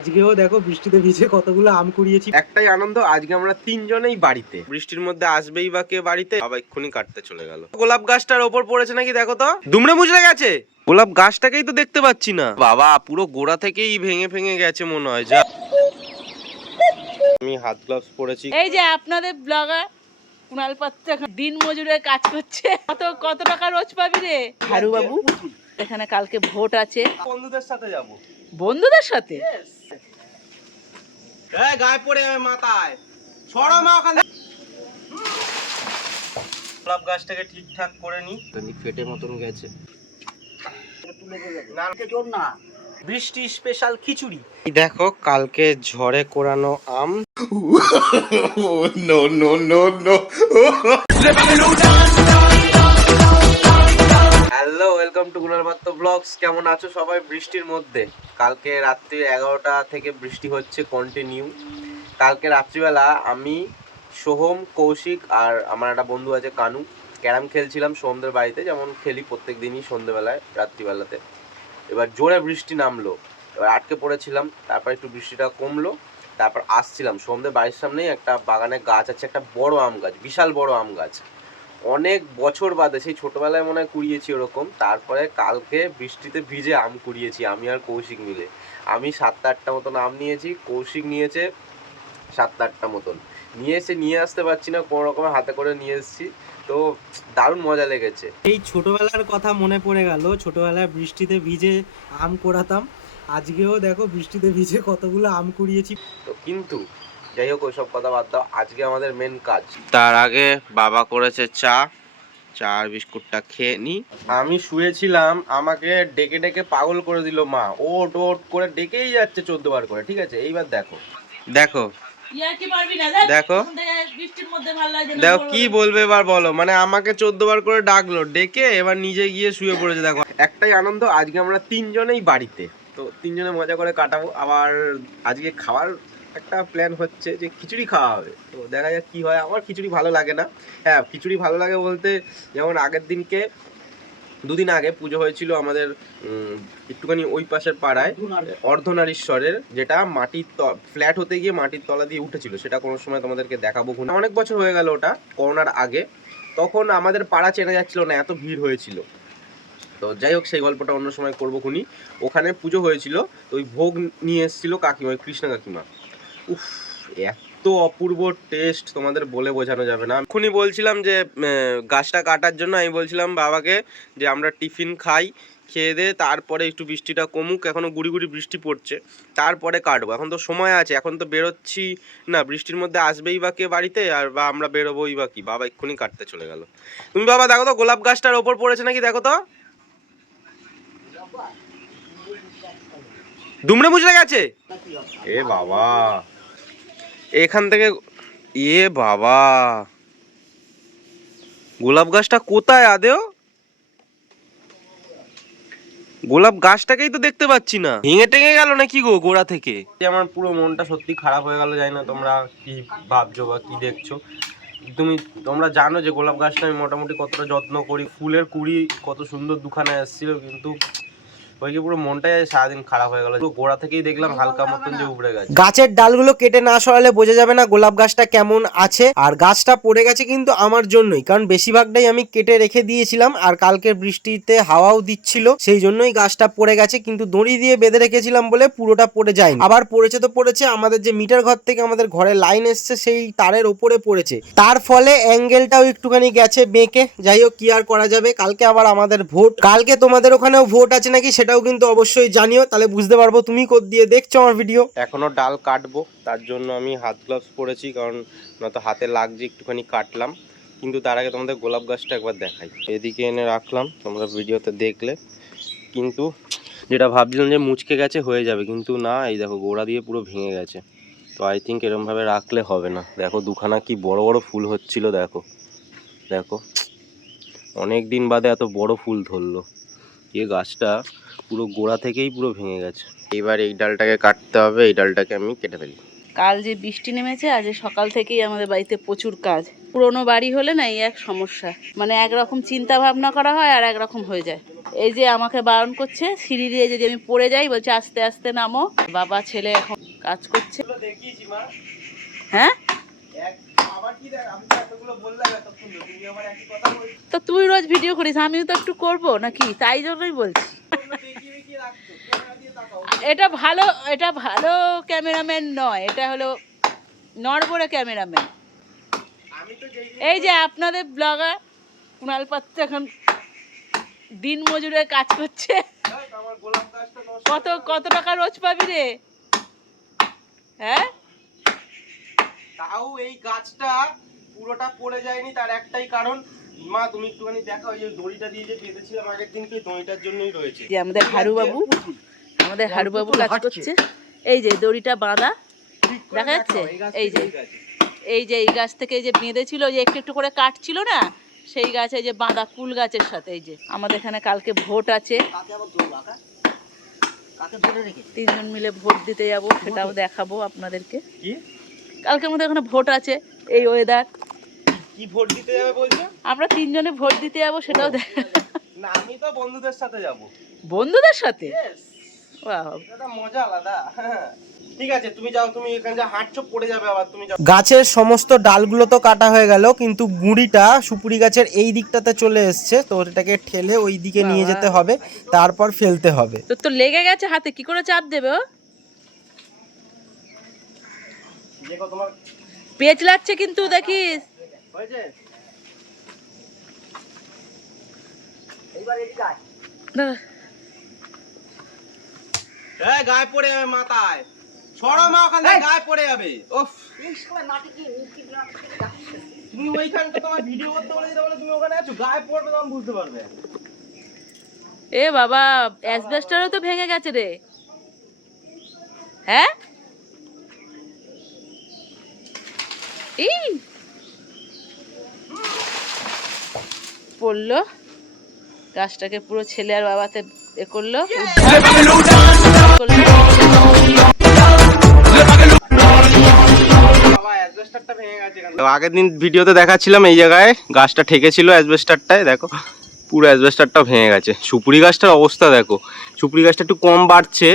আজকেও দেখো বৃষ্টিতে ভিজে কতগুলো আম কুড়িয়েছি। একটাই আনন্দ আজকে আমরা তিনজনেই বাড়িতে। বৃষ্টির মধ্যে আসবেই বা কে বাড়িতে বাবা এক্ষুনি কাটতে চলে গেল। গোলাপ গাছটার ওপর পড়েছে নাকি দেখো তো? দুমড়ে মুচড়ে গেছে। গোলাপ গাছটাকেই তো দেখতে পাচ্ছি না। বাবা পুরো গোড়া থেকেই ভেঙে ভেঙে গেছে মনে হয় যা। আমি হাত গ্লাভস পরেছি। এই যে আপনাদের ব্লগার কুণাল পাত্র দিন মজুরে কাজ করছে। কত কত টাকা রোজ পাবি রে? হারু বাবু? এখানে কালকে ভোট আছে। বন্ধুদের সাথে যাব। বন্ধুদের সাথে? এই গায়ে পড়ে যাবে মাথায়। সরো মা ওখানে গোলাপ গাছটাকে ঠিকঠাক করে নি। ফেটে মতন গেছে। বৃষ্টি স্পেশাল খিচুড়ি। দেখো কালকে ঝড়ে কোরানো আম। হ্যালো, ওয়েলকাম টু গুনার মাত্র ব্লগস। কেমন আছো সবাই? বৃষ্টির মধ্যে। কালকে রাত্রি এগারোটা থেকে বৃষ্টি হচ্ছে কন্টিনিউ কালকে রাত্রিবেলা আমি, সোহম, কৌশিক আর আমার একটা বন্ধু আছে, কানু। ক্যারাম খেলছিলাম সোহমদের বাড়িতে, যেমন খেলি প্রত্যেক দিনই সন্ধ্যেবেলায় রাত্রিবেলাতে। এবার জোরে বৃষ্টি নামলো। এবার আটকে পড়েছিলাম, তারপর একটু বৃষ্টিটা কমলো, তারপর আসছিলাম। সোহমদের বাড়ির সামনেই একটা বাগানে গাছ আছে, একটা বড় আম গাছ, বিশাল বড় আম গাছ। অনেক বছর বাদে সেই ছোটবেলায় মনে হয় কুড়িয়েছি ওরকম তারপরে কালকে বৃষ্টিতে ভিজে আম কুড়িয়েছি আমি আর কৌশিক মিলে। আমি সাতটা আটটা মতন আম নিয়েছি কৌশিক নিয়েছে সাতটা আটটা মতন। নিয়ে এসে নিয়ে আসতে পারছি না কোনো রকমে হাতে করে নিয়ে এসেছি তো দারুণ মজা লেগেছে। এই ছোটবেলার কথা মনে পড়ে গেল ছোটবেলায় বৃষ্টিতে ভিজে আম কোড়াতাম আজকেও দেখো বৃষ্টিতে ভিজে কতগুলো আম কুড়িয়েছি। তো কিন্তু যাই হোক ওইসব কথা বাদ দাও। আজকে আমাদের মেন কাজ। তার আগে বাবা করেছে চা। চা আর বিস্কুটটা খেয়ে নি। আমি শুয়েছিলাম আমাকে ডেকে ডেকে পাগল করে দিল মা। ওট ওট করে ডেকেই যাচ্ছে চোদ্দ বার করে ঠিক আছে? এইবার দেখো। দেখো। ইয়া কি পারবি না? দেখো। দেখো। কি বলবে এবার বলো। মানে আমাকে চোদ্দ বার করে ডাকলো ডেকে এবার নিজে গিয়ে শুয়ে পড়েছে দেখো। একটাই আনন্দ আজকে আমরা তিনজনেই বাড়িতে। তো তিনজনে মজা করে কাটাবো। আবার আজকে খাওয়ার একটা প্ল্যান হচ্ছে যে খিচুড়ি খাওয়া হবে। তো দেখা যাক কি হয়। আমার খিচুড়ি ভালো লাগে না। হ্যাঁ খিচুড়ি ভালো লাগে বলতে যেমন আগের দিনকে, দুদিন আগে পুজো হয়েছিল আমাদের একটুখানি ওই পাশের পাড়ায়, অর্ধনারীশ্বরের, যেটা মাটির ফ্ল্যাট হতে গিয়ে মাটির তলা দিয়ে উঠেছিল। সেটা কোনো সময় তোমাদেরকে দেখাবো। অনেক বছর হয়ে গেল ওটা, করোনার আগে। তখন আমাদের পাড়া চেনা যাচ্ছিল না, এত ভিড় হয়েছিল। তো যাই হোক, সেই গল্পটা অন্য সময় করব খুনি। ওখানে পুজো হয়েছিল, তো ওই ভোগ নিয়ে এসেছিল কাকিমা, ওই কৃষ্ণা কাকিমা। উফ, এত অপূর্ব টেস্ট তোমাদের বলে বোঝানো যাবে না। এক্ষুনি বলছিলাম যে গাছটা কাটার জন্য আমি বলছিলাম বাবাকে যে, আমরা টিফিন খাই, খেয়ে দে, তারপরে একটু বৃষ্টিটা কমুক, এখনও গুড়ি গুড়ি বৃষ্টি পড়ছে, তারপরে কাটবো। এখন তো সময় আছে, এখন তো বেরোচ্ছি না, বৃষ্টির মধ্যে আসবেই বা কে বাড়িতে, আর বা আমরা বেরোবোই বা কি? বাবা এক্ষুনি কাটতে চলে গেল। তুমি বাবা দেখো তো, গোলাপ গাছটার ওপর পড়েছে নাকি দেখো তো? দুমড়ে মুচড়ে গেছে? এ বাবা! এখান থেকে, এ বাবা। গোলাপ গাছটা কোথায় আদেও? গোলাপ গাছটাকেই তো দেখতে পাচ্ছি না। ভেঙে টেঙে গেল নাকি গো গোড়া থেকে? আমার পুরো মনটা সত্যি খারাপ হয়ে গেল, জানি না তোমরা কি ভাবছ বা কি দেখছ। তুমি, তোমরা জানো যে গোলাপ গাছটা আমি মোটামুটি কতটা যত্ন করি। ফুলের কুড়ি কত সুন্দর দুখানা এসেছিল, কিন্তু ওই যে পুরো মনটাই সারাদিন খারাপ হয়ে গেল। পুরো গোড়া থেকেই দেখলাম হালকা মতন যে উপড়ে গেছে। গাছের ডালগুলো কেটে না সরালে বোঝা যাবে না গোলাপ গাছটা কেমন আছে। আর গাছটা পড়ে গেছে কিন্তু আমার জন্যই কারণ বেশিরভাগটাই আমি কেটে রেখে দিয়েছিলাম আর কালকের বৃষ্টিতে হাওয়াও দিচ্ছিল সেই জন্যই গাছটা পড়ে গেছে কিন্তু দড়ি দিয়ে বেঁধে রেখেছিলাম বলে পুরোটা পড়ে যায়নি। আবার পড়েছে তো পড়েছে আমাদের যে মিটার ঘর থেকে আমাদের ঘরে লাইন এসছে সেই তারের ওপরে পড়েছে। তার ফলে অ্যাঙ্গেলটাও একটুখানি গেছে বেঁকে যাই হোক কি আর করা যাবে কালকে আবার আমাদের ভোট। কালকে তোমাদের ওখানেও ভোট আছে নাকি সেটাও কিন্তু অবশ্যই জানিও, তাহলে বুঝতে পারব তুমি কোদ দিয়ে দেখছ আমার ভিডিও এখনও ডাল কাটবো, তার জন্য আমি হাত গ্লাভস পরেছি, কারণ নয়তো হাতে লাগছে, একটুখানি কাটলাম। কিন্তু তার আগে তোমাদের গোলাপ গাছটা একবার দেখাই। এদিকে এনে রাখলাম, তোমরা ভিডিওতে দেখলে। কিন্তু যেটা ভাবছিলাম যে মুচকে গেছে, হয়ে যাবে। কিন্তু না, এই দেখো, গোড়া দিয়ে পুরো ভেঙে গেছে। তো আই থিঙ্ক এরমভাবে রাখলে হবে না। দেখো, দুখানা কি বড় বড় ফুল হচ্ছিল, দেখো। দেখো, অনেক দিন বাদে এত বড় ফুল ধরলো। এ গাছটা পুরো গোড়া থেকেই পুরো ভেঙে গেছে। এবার এই ডালটাকে কাটতে হবে এই ডালটাকে আমি কেটে ফেলি। কাল যে বৃষ্টি নেমেছে আজ সকাল থেকেই আমাদের বাড়িতে প্রচুর কাজ। পুরোনো বাড়ি হলে না এই এক সমস্যা। মানে একরকম চিন্তা ভাবনা করা হয় আর একরকম হয়ে যায়। এই যে আমাকে বারণ করছে সিঁড়ি দিয়ে যদি আমি পড়ে যাই বলছে আস্তে আস্তে নামো। বাবা ছেলে এখন কাজ করছে। হ্যাঁ? এক আবার কি দেখ আমি তো এতগুলো বললাম এতক্ষণ ধরে, তুমি আমার একই কথা বলছো। তো তুই রোজ ভিডিও করিস আমিও তো একটু করব নাকি? তাই জন্যই বলছি তোমরা দেখিয়ে দেখিয়ে রাখছো ক্যামেরা দিয়ে তাকাও এটা ভালো এটা ভালো ক্যামেরাম্যান নয় এটা হলো নড়বড়ে ক্যামেরাম্যান। এই যে আপনাদের ব্লগার কুণাল পাত্র এখন দিন মজুরে কাজ করছে। কত কত টাকা রোজ পাবি রে? হ্যাঁ? তাও এই গাছটা পুরোটা পড়ে যায়নি তার একটাই কারণ মা তুমি একটুখানি দেখো ওই দড়িটা দিয়ে যে বেঁধেছিলাম আগের দিনকে ওই দড়িটার জন্যই রয়েছে। যে আমাদের হারু বাবু আমাদের হারু বাবু কাজ করছে। এই যে দড়িটা বাঁধা দেখা যাচ্ছে? গাছ এই যে। এই যে এই গাছ থেকে যে বেঁধেছিল যে একটু একটু করে কাটছিল না সেই গাছে যে বাঁধা কুল গাছের সাথে এই যে। আমাদের এখানে কালকে ভোট আছে। তিনজন মিলে ভোট দিতে যাব সেটাও দেখাবো আপনাদেরকে। কালকে আমাদের এখানে ভোট আছে এই ওয়েদার কি ভোট দিতে যাবে বলছো? আমরা তিনজনে ভোট দিতে যাব সেটাও দেখ- না আমি তো বন্ধুদের সাথে যাব। বন্ধুদের সাথে. মজা আলাদা। ঠিক আছে তুমি যাও তুমি এখানে যা হাঁটছো পড়ে যাবে আবার তুমি যাও। গাছের সমস্ত ডালগুলো তো কাটা হয়ে গেল কিন্তু গুঁড়িটা সুপুরি গাছের এই দিকটাতে চলে এসছে তো এটাকে ঠেলে ওই দিকে নিয়ে যেতে হবে তারপর ফেলতে হবে। তো তো লেগে গেছে হাতে কি করে চাপ দেবে ও? তোমার পেঁচ লাগছে কিন্তু দেখিস। হয়েছে? না, এই গায়ে পড়ে যাবে মাথায়। ছড়ো মা ওখান গায়ে পড়ে যাবে। ওফ তুমি ওইখানটা তোমার ভিডিও করতে বলে দিতে বলে তুমি ওখানে আছো? গায়ে পড়বে তখন বুঝতে পারবে। এ বাবা অ্যাসবেস্টারও তো ভেঙে গেছে রে। হ্যাঁ? এই! পড়ল। গাছটাকে পুরো ছেলে আর বাবাতে এ করল। বাবা অ্যাসবেস্টারটা ভেঙে গেছে তো আগের দিন ভিডিওতে দেখাচ্ছিলাম এই জায়গায় গাছটা ঠেকেছিল অ্যাসবেস্টারটায় দেখো পুরো অ্যাসবেস্টারটা ভেঙে গেছে। সুপুরি গাছটার অবস্থা দেখো সুপুরি গাছটা একটু কম বাড়ছে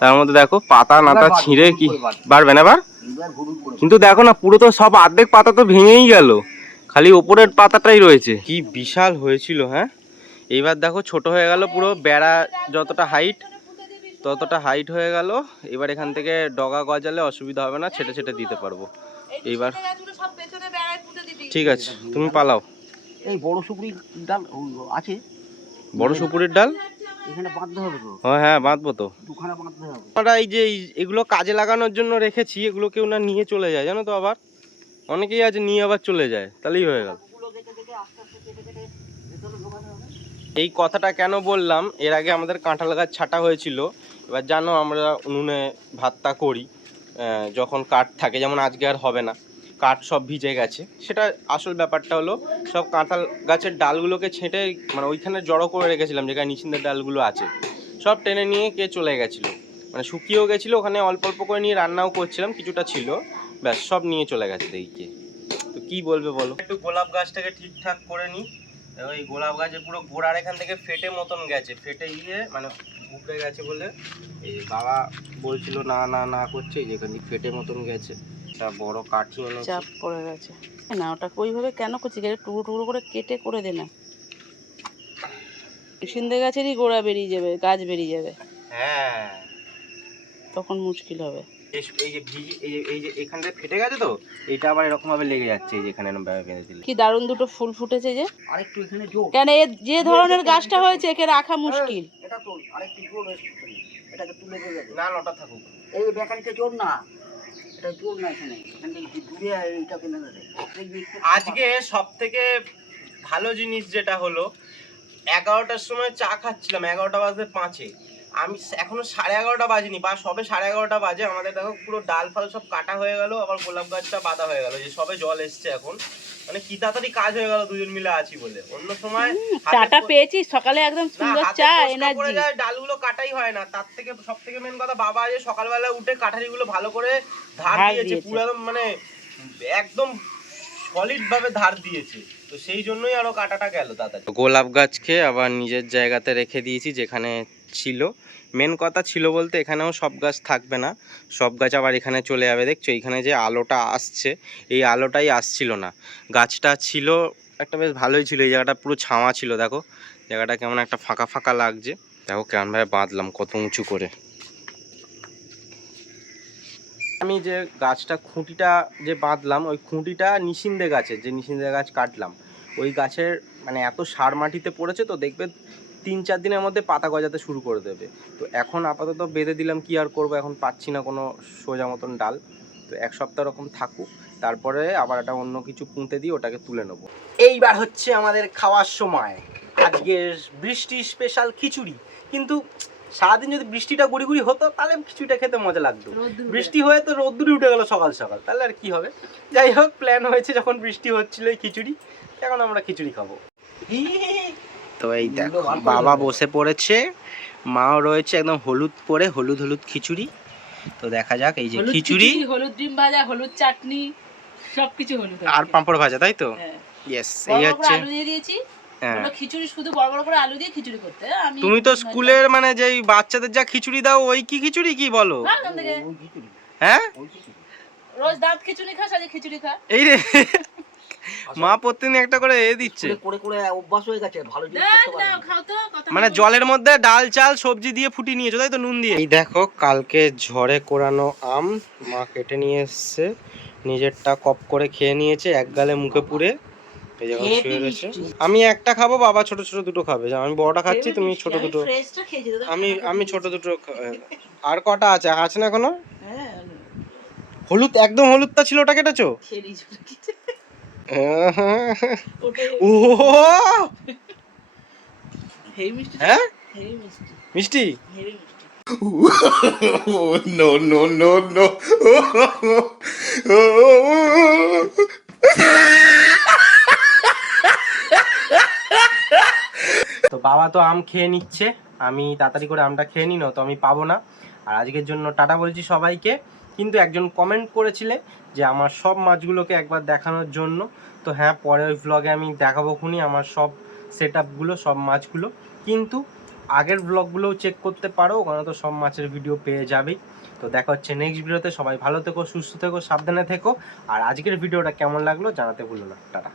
তার মধ্যে দেখো পাতা নাতা ছিঁড়ে কি বাড়বে। না এবার? কিন্তু দেখো না পুরো তো সব অর্ধেক পাতা তো ভেঙেই গেল। খালি ওপরের পাতাটাই রয়েছে। কি বিশাল হয়েছিল হ্যাঁ? এইবার দেখো ছোট হয়ে গেল পুরো বেড়া যতটা হাইট ততটা হাইট হয়ে গেল। এবার এখান থেকে ডগা গজালে অসুবিধা হবে না ছেটে ছেটে দিতে পারব। এইবার ঠিক আছে তুমি পালাও। এই বড় সুপুরির ডাল আছে? বড় সুপুরির ডাল? এখানে বাঁধতে হবে তো। হ্যাঁ হ্যাঁ বাঁধবো তো। দুখানা বাঁধতে হবে। এই যে এই- এগুলো কাজে লাগানোর জন্য রেখেছি এগুলো কেউ না নিয়ে চলে যায় জানো তো আবার? অনেকেই আছে নিয়ে আবার চলে যায়, তাহলেই হয়ে গেল। এই কথাটা কেন বললাম? এর আগে আমাদের কাঁঠাল গাছ ছাটা হয়েছিল। এবার জানো, আমরা উনুনে ভাতটা করি যখন কাঠ থাকে, যেমন আজকে আর হবে না। কাঠ সব ভিজে গেছে। সেটা আসল ব্যাপারটা হলো, সব কাঁঠাল গাছের ডালগুলোকে ছেঁটে মানে ওইখানে জড়ো করে রেখেছিলাম, যেখানে নিচিন্দের ডালগুলো আছে। সব টেনে নিয়ে কে চলে গেছিল? মানে শুকিয়েও গেছিল, ওখানে অল্প অল্প করে নিয়ে রান্নাও করছিলাম, কিছুটা ছিল। ব্যাস সব নিয়ে চলে গেছে দেখি তো কি বলবে বলো? একটু গোলাপ গাছটাকে ঠিকঠাক করে নিই ওই গোলাপ গাছে পুরো গোড়ার এখান থেকে ফেটে মতন গেছে। ফেটে গিয়ে মানে উপড়ে গেছে বলে এই বাবা বলছিল না না না করছে এই যে এখান ফেটে মতন গেছে। একটা বড় কাঠি এনেছে। চাপ পড়ে গেছে। না ওটা ওইভাবে কেন করছি এটা টুকরো টুকরো করে কেটে করে দে না। সিন্দে গাছেরই গোড়া বেরিয়ে যাবে গাছ বেরিয়ে যাবে। হ্যাঁ। তখন মুশকিল হবে। এই এই যে ভিজি এই যে- এই যে এখানটা ফেটে গেছে তো এটা আবার এরকম ভাবে লেগে যাচ্ছে এই যে এখানে এরকম ভাবে বেঁধে দিলে। কি দারুণ দুটো ফুল ফুটেছে যে। আরেকটু এখানে জোর। কেন এ যে ধরনের গাছটা হয়েছে একে রাখা মুশকিল। এটা তো আরেকটু জোর এটাকে তুলে দিয়ে যাবে না নটা থাকুক। এই বেকারিতে জোর না। এটা জোর না এখানে। এখান থেকে দূরে এইটা কেনে আজকে সব থেকে ভালো জিনিস যেটা হলো এগারোটার সময় চা খাচ্ছিলাম এগারোটা বাজে পাঁচে। আমি এখনও সাড়ে এগারোটা বাজেনি বা সবে সাড়ে এগারোটা বাজে। আমাদের দেখো পুরো ডাল ফাল সব কাটা হয়ে গেল আবার গোলাপ গাছটা বাঁধা হয়ে গেল যে সবে জল এসছে এখন। মানে কি তাড়াতাড়ি কাজ হয়ে গেল দুজন মিলে আছি বলে। অন্য সময় চাটা পেয়েছি সকালে একদম সুন্দর চা এনার্জি ডালগুলো কাটাই হয় না তার থেকে সব থেকে মেন কথা বাবা যে সকালবেলা উঠে কাঠারিগুলো ভালো করে ধার দিয়েছে। পুরো একদম মানে একদম সলিড ভাবে ধার দিয়েছে। তো সেই জন্যই আরও কাটাটা গেল তাড়াতাড়ি। গোলাপ গাছকে আবার নিজের জায়গাতে রেখে দিয়েছি যেখানে ছিল। মেন কথা ছিল বলতে এখানেও সব গাছ থাকবে না। সব গাছ আবার এখানে চলে যাবে। দেখছ, এখানে যে আলোটা আসছে, এই আলোটাই আসছিল না। গাছটা ছিল, একটা বেশ ভালোই ছিল। এই জায়গাটা পুরো ছাওয়া ছিল, দেখো। জায়গাটা কেমন একটা ফাঁকা ফাঁকা লাগছে। দেখো কেমনভাবে বাঁধলাম কত উঁচু করে। আমি যে গাছটা, খুঁটিটা যে বাঁধলাম, ওই খুঁটিটা নিশিন্দে গাছের, যে নিশিন্দে গাছ কাটলাম। ওই গাছের মানে এত সার মাটিতে পড়েছে তো, দেখবে তিন চার দিনের মধ্যে পাতা গজাতে শুরু করে দেবে। তো এখন আপাতত বেঁধে দিলাম কি আর করব? এখন পাচ্ছি না কোনো সোজা মতন ডাল। তো এক সপ্তাহ রকম থাকুক তারপরে আবার একটা অন্য কিছু পুঁতে দিয়ে ওটাকে তুলে নেব। এইবার হচ্ছে আমাদের খাওয়ার সময়। আজকের বৃষ্টি স্পেশাল খিচুড়ি। কিন্তু সারাদিন যদি বৃষ্টিটা গুড়ি গুড়ি হতো তাহলে খিচুড়িটা খেতে মজা লাগতো। বৃষ্টি হয়ে তো রোদ্দুরে উঠে গেল সকাল সকাল। তাহলে আর কি হবে? যাই হোক প্ল্যান হয়েছে যখন বৃষ্টি হচ্ছিল খিচুড়ি এখন আমরা খিচুড়ি খাব। তো এই দেখো বাবা বসে পড়েছে মাও রয়েছে একদম হলুদ পরে হলুদ হলুদ খিচুড়ি। তো দেখা যাক এই যে খিচুড়ি। হলুদ ডিম ভাজা হলুদ চাটনি সবকিছু হলুদ আর পাঁপড় ভাজা তাই তো? হ্যাঁ। ইয়েস বড় এই হচ্ছে আলু দিয়ে দিয়েছি। হ্যাঁ। খিচুড়ি শুধু বড় বড় করে আলু দিয়ে খিচুড়ি করতে। আমি তুমি তো স্কুলের মানে যেই বাচ্চাদের যা খিচুড়ি দাও ওই কি খিচুড়ি কি বলো? ওখান থেকে। হ্যাঁ? রোজ দাঁত খিচুড়ি খাস আজ খিচুড়ি খা। এই রে। মা প্রতিদিন একটা করে এ দিচ্ছে। করে করে অভ্যাস হয়ে গেছে ভালো পারে মানে জলের মধ্যে ডাল চাল সবজি দিয়ে ফুটিয়ে নিয়েছো তাই তো নুন দিয়ে? এই দেখো কালকে ঝড়ে কোরানো আম মা কেটে নিয়ে এসছে নিজেরটা কপ করে খেয়ে নিয়েছে এক গালে মুখে মিষ্টি। আমি একটা খাব বাবা ছোট ছোট দুটো খাবে আমি বড়টা খাচ্ছি তুমি ছোট দুটো। আমি আমি ছোট দুটো আর কটা আছে? আছে না এখনও? হ্যাঁ। হলুদ একদম হলুদটা ছিল ওটা কেটেছো? ও হেভি মিষ্টি হ্যাঁ. তো বাবা তো আম খেয়ে নিচ্ছে। আমি তাড়াতাড়ি করে আমটা খেয়ে নিই না তো আমি পাবো না। আর আজকের জন্য টাটা বলছি সবাইকে। কিন্তু একজন কমেন্ট করেছিলে যে আমার সব মাছগুলোকে একবার দেখানোর জন্য। তো হ্যাঁ পরে ওই ভ্লগে আমি দেখাবো খুনি আমার সব সেট আপগুলো সব মাছগুলো। কিন্তু আগের ব্লগগুলোও চেক করতে পারো, ওখানে তো সব মাছের ভিডিও পেয়ে যাবেই। তো দেখা হচ্ছে নেক্সট ভিডিওতে সবাই ভালো থেকো, সুস্থ থেকো, সাবধানে থেকো। আর আজকের ভিডিওটা কেমন লাগল জানাতে ভুলো না। টাটা।